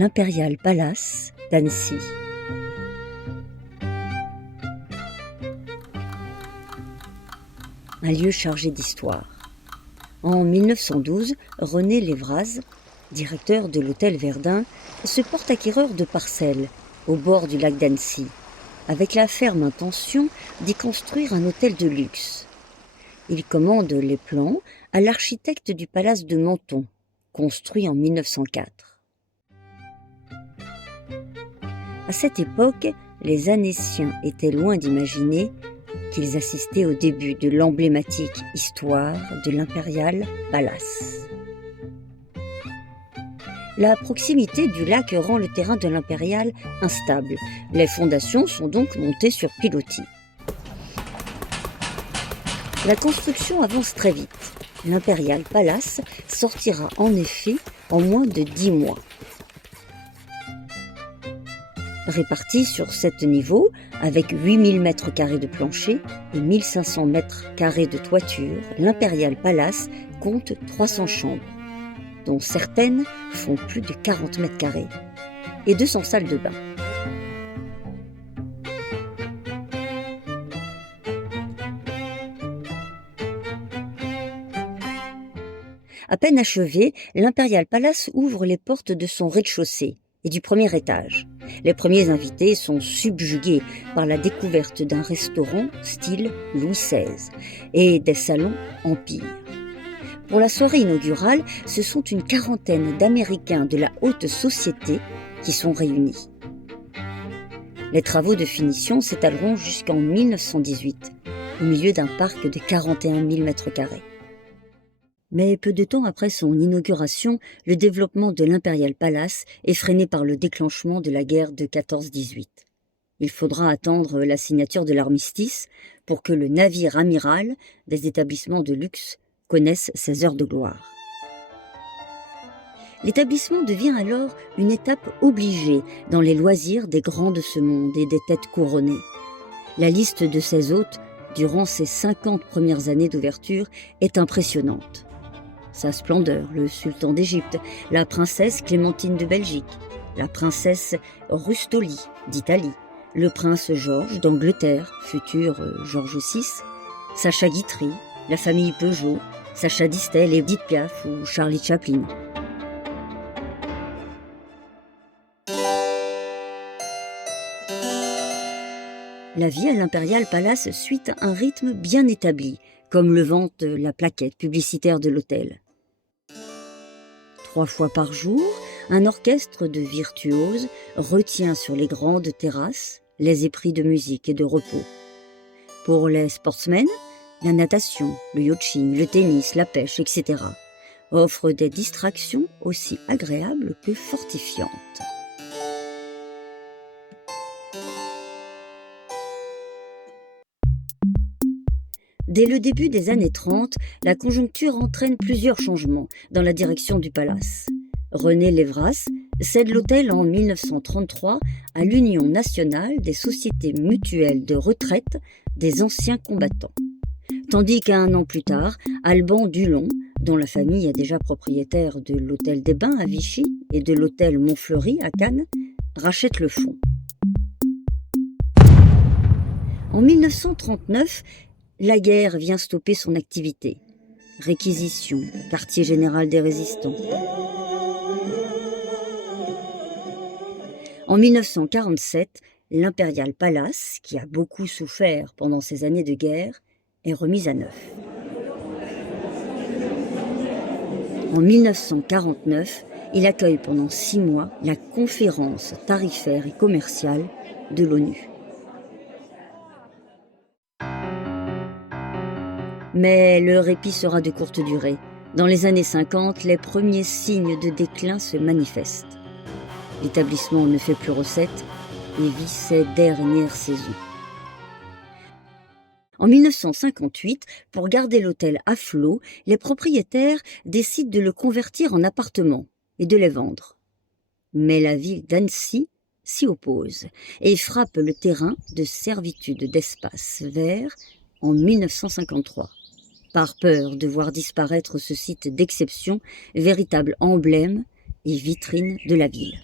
l'Imperial Palace d'Annecy. Un lieu chargé d'histoire. En 1912, René Lévraz, directeur de l'hôtel Verdun, se porte acquéreur de parcelles au bord du lac d'Annecy, avec la ferme intention d'y construire un hôtel de luxe. Il commande les plans à l'architecte du palace de Menton, construit en 1904. À cette époque, les Annéciens étaient loin d'imaginer qu'ils assistaient au début de l'emblématique histoire de l'Imperial Palace. La proximité du lac rend le terrain de l'Imperial instable. Les fondations sont donc montées sur pilotis. La construction avance très vite. L'Imperial Palace sortira en effet en moins de 10 mois. Réparti sur 7 niveaux, avec 8000 m² de plancher et 1500 m² de toiture, l'Imperial Palace compte 300 chambres, dont certaines font plus de 40 m², et 200 salles de bain. À peine achevé, l'Imperial Palace ouvre les portes de son rez-de-chaussée et du premier étage. Les premiers invités sont subjugués par la découverte d'un restaurant style Louis XVI et des salons Empire. Pour la soirée inaugurale, ce sont une quarantaine d'Américains de la haute société qui sont réunis. Les travaux de finition s'étaleront jusqu'en 1918, au milieu d'un parc de 41 000 m². Mais peu de temps après son inauguration, le développement de l'Imperial Palace est freiné par le déclenchement de la guerre de 14-18. Il faudra attendre la signature de l'armistice pour que le navire amiral des établissements de luxe connaisse ses heures de gloire. L'établissement devient alors une étape obligée dans les loisirs des grands de ce monde et des têtes couronnées. La liste de ses hôtes, durant ses 50 premières années d'ouverture, est impressionnante. Sa splendeur, le sultan d'Égypte, la princesse Clémentine de Belgique, la princesse Rustoli d'Italie, le prince Georges d'Angleterre, futur Georges VI, Sacha Guitry, la famille Peugeot, Sacha Distel, Edith Piaf ou Charlie Chaplin. La vie à l'Imperial Palace suit un rythme bien établi, comme le vante la plaquette publicitaire de l'hôtel. 3 fois par jour, un orchestre de virtuoses retient sur les grandes terrasses les épris de musique et de repos. Pour les sportsmen, la natation, le yachting, le tennis, la pêche, etc. offrent des distractions aussi agréables que fortifiantes. Dès le début des années 30, la conjoncture entraîne plusieurs changements dans la direction du palace. René Lévraz cède l'hôtel en 1933 à l'Union nationale des sociétés mutuelles de retraite des anciens combattants. Tandis qu'un an plus tard, Alban Dulon, dont la famille est déjà propriétaire de l'hôtel des Bains à Vichy et de l'hôtel Montfleury à Cannes, rachète le fonds. En 1939, la guerre vient stopper son activité. Réquisition, quartier général des résistants. En 1947, l'Imperial Palace, qui a beaucoup souffert pendant ces années de guerre, est remise à neuf. En 1949, il accueille pendant 6 mois la conférence tarifaire et commerciale de l'ONU. Mais le répit sera de courte durée. Dans les années 50, les premiers signes de déclin se manifestent. L'établissement ne fait plus recette et vit ses dernières saisons. En 1958, pour garder l'hôtel à flot, les propriétaires décident de le convertir en appartement et de les vendre. Mais la ville d'Annecy s'y oppose et frappe le terrain de servitude d'espace vert en 1953. Par peur de voir disparaître ce site d'exception, véritable emblème et vitrine de la ville.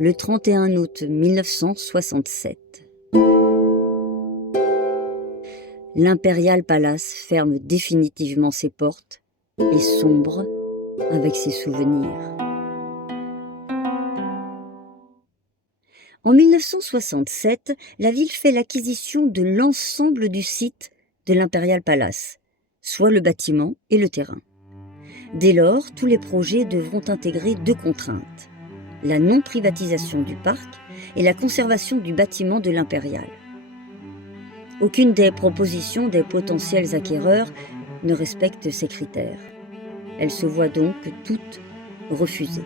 le 31 août 1967. L'Imperial Palace ferme définitivement ses portes et sombre avec ses souvenirs. En 1967, la ville fait l'acquisition de l'ensemble du site de l'Imperial Palace, soit le bâtiment et le terrain. Dès lors, tous les projets devront intégrer deux contraintes: la non-privatisation du parc et la conservation du bâtiment de l'Imperial. Aucune des propositions des potentiels acquéreurs ne respecte ces critères. Elles se voient donc toutes refusées.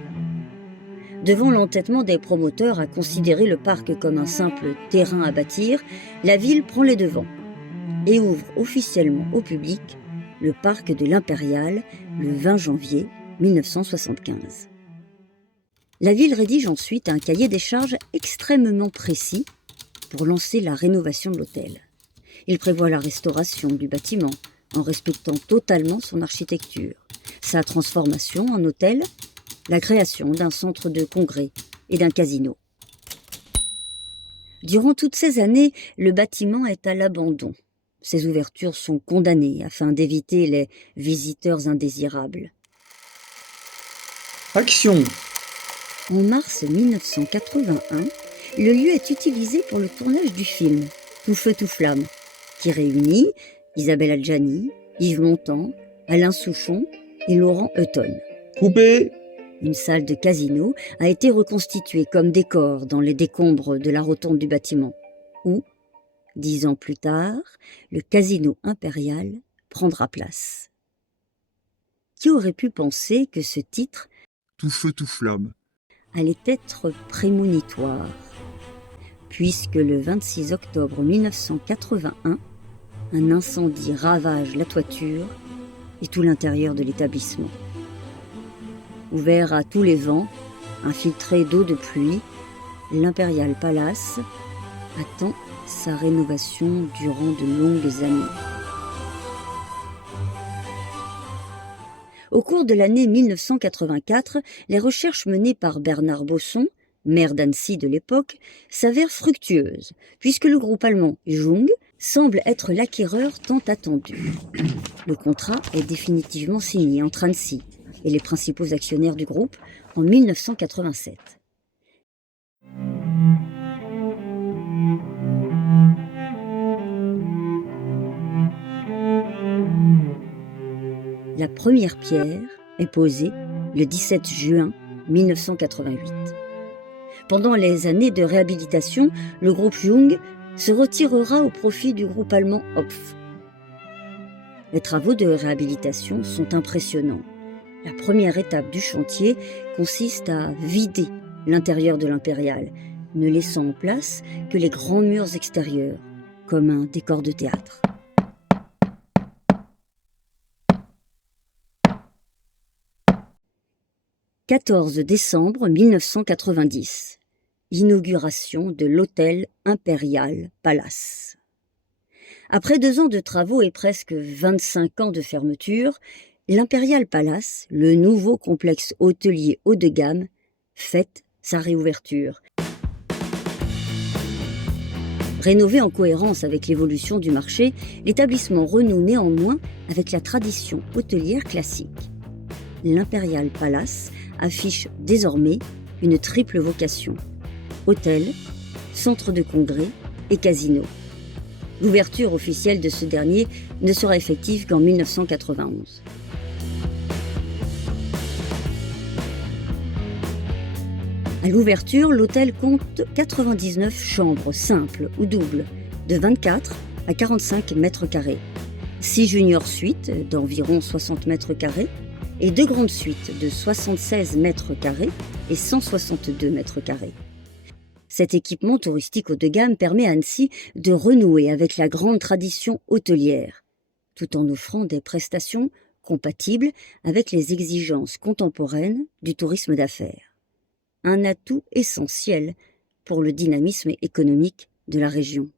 Devant l'entêtement des promoteurs à considérer le parc comme un simple terrain à bâtir, la ville prend les devants et ouvre officiellement au public le parc de l'Imperial le 20 janvier 1975. La ville rédige ensuite un cahier des charges extrêmement précis pour lancer la rénovation de l'hôtel. Il prévoit la restauration du bâtiment en respectant totalement son architecture, sa transformation en hôtel, la création d'un centre de congrès et d'un casino. Durant toutes ces années, le bâtiment est à l'abandon. Ses ouvertures sont condamnées afin d'éviter les visiteurs indésirables. Action! En mars 1981, le lieu est utilisé pour le tournage du film Tout feu, tout flamme, qui réunit Isabelle Adjani, Yves Montand, Alain Souchon et Laurent Hutton. Coupé! Une salle de casino a été reconstituée comme décor dans les décombres de la rotonde du bâtiment, où, 10 ans plus tard, le casino impérial prendra place. Qui aurait pu penser que ce titre, Tout feu, tout flamme, allait être prémonitoire, puisque le 26 octobre 1981, un incendie ravage la toiture et tout l'intérieur de l'établissement. Ouvert à tous les vents, infiltré d'eau de pluie, l'Imperial Palace attend sa rénovation durant de longues années. Au cours de l'année 1984, les recherches menées par Bernard Bosson, maire d'Annecy de l'époque, s'avèrent fructueuses, puisque le groupe allemand Jung semble être l'acquéreur tant attendu. Le contrat est définitivement signé entre Annecy et les principaux actionnaires du groupe en 1987. La première pierre est posée le 17 juin 1988. Pendant les années de réhabilitation, le groupe Jung se retirera au profit du groupe allemand Hopf. Les travaux de réhabilitation sont impressionnants. La première étape du chantier consiste à vider l'intérieur de l'Impérial, ne laissant en place que les grands murs extérieurs, comme un décor de théâtre. « 14 décembre 1990. Inauguration de l'hôtel Imperial Palace. Après 2 ans de travaux et presque 25 ans de fermeture, l'Imperial Palace, le nouveau complexe hôtelier haut de gamme, fête sa réouverture. Rénové en cohérence avec l'évolution du marché, l'établissement renoue néanmoins avec la tradition hôtelière classique. L'Imperial Palace affiche désormais une triple vocation: hôtel, centre de congrès et casino. L'ouverture officielle de ce dernier ne sera effective qu'en 1991. À l'ouverture, l'hôtel compte 99 chambres simples ou doubles, de 24 à 45 mètres carrés, 6 junior suites d'environ 60 mètres carrés et 2 grandes suites de 76 mètres carrés et 162 mètres carrés. Cet équipement touristique haut de gamme permet à Annecy de renouer avec la grande tradition hôtelière, tout en offrant des prestations compatibles avec les exigences contemporaines du tourisme d'affaires. Un atout essentiel pour le dynamisme économique de la région.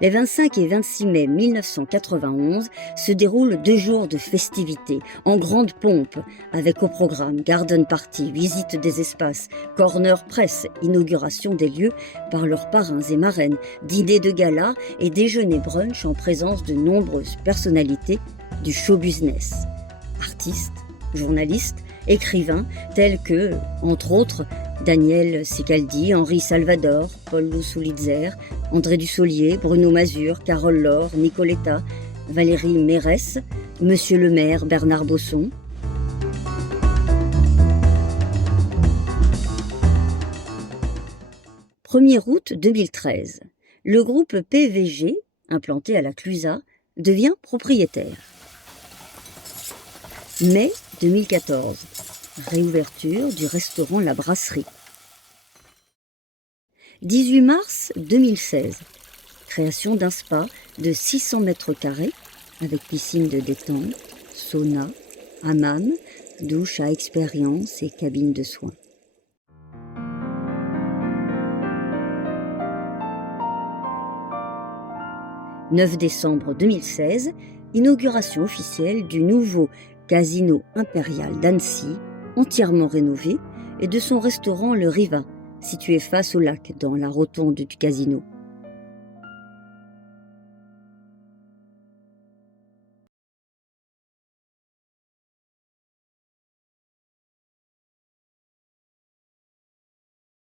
Les 25 et 26 mai 1991 se déroulent 2 jours de festivités, en grande pompe, avec au programme garden party, visite des espaces, corner presse, inauguration des lieux par leurs parrains et marraines, dîner de gala et déjeuner brunch en présence de nombreuses personnalités du show business. Artistes, journalistes, écrivains tels que, entre autres, Daniel Sicaldi, Henri Salvador, Paul Lousoulitzer, André Dussolier, Bruno Mazur, Carole Laure, Nicoletta, Valérie Mérès, Monsieur le maire Bernard Bosson. « 1er août 2013. Le groupe PVG, implanté à la Clusaz, devient propriétaire. Mai 2014. Réouverture du restaurant La Brasserie. 18 mars 2016. Création d'un spa de 600 mètres carrés avec piscine de détente, sauna, hammam, douche à expérience et cabine de soins. « 9 décembre 2016, inauguration officielle du nouveau Casino Impérial d'Annecy, entièrement rénové, et de son restaurant Le Riva, situé face au lac dans la rotonde du casino.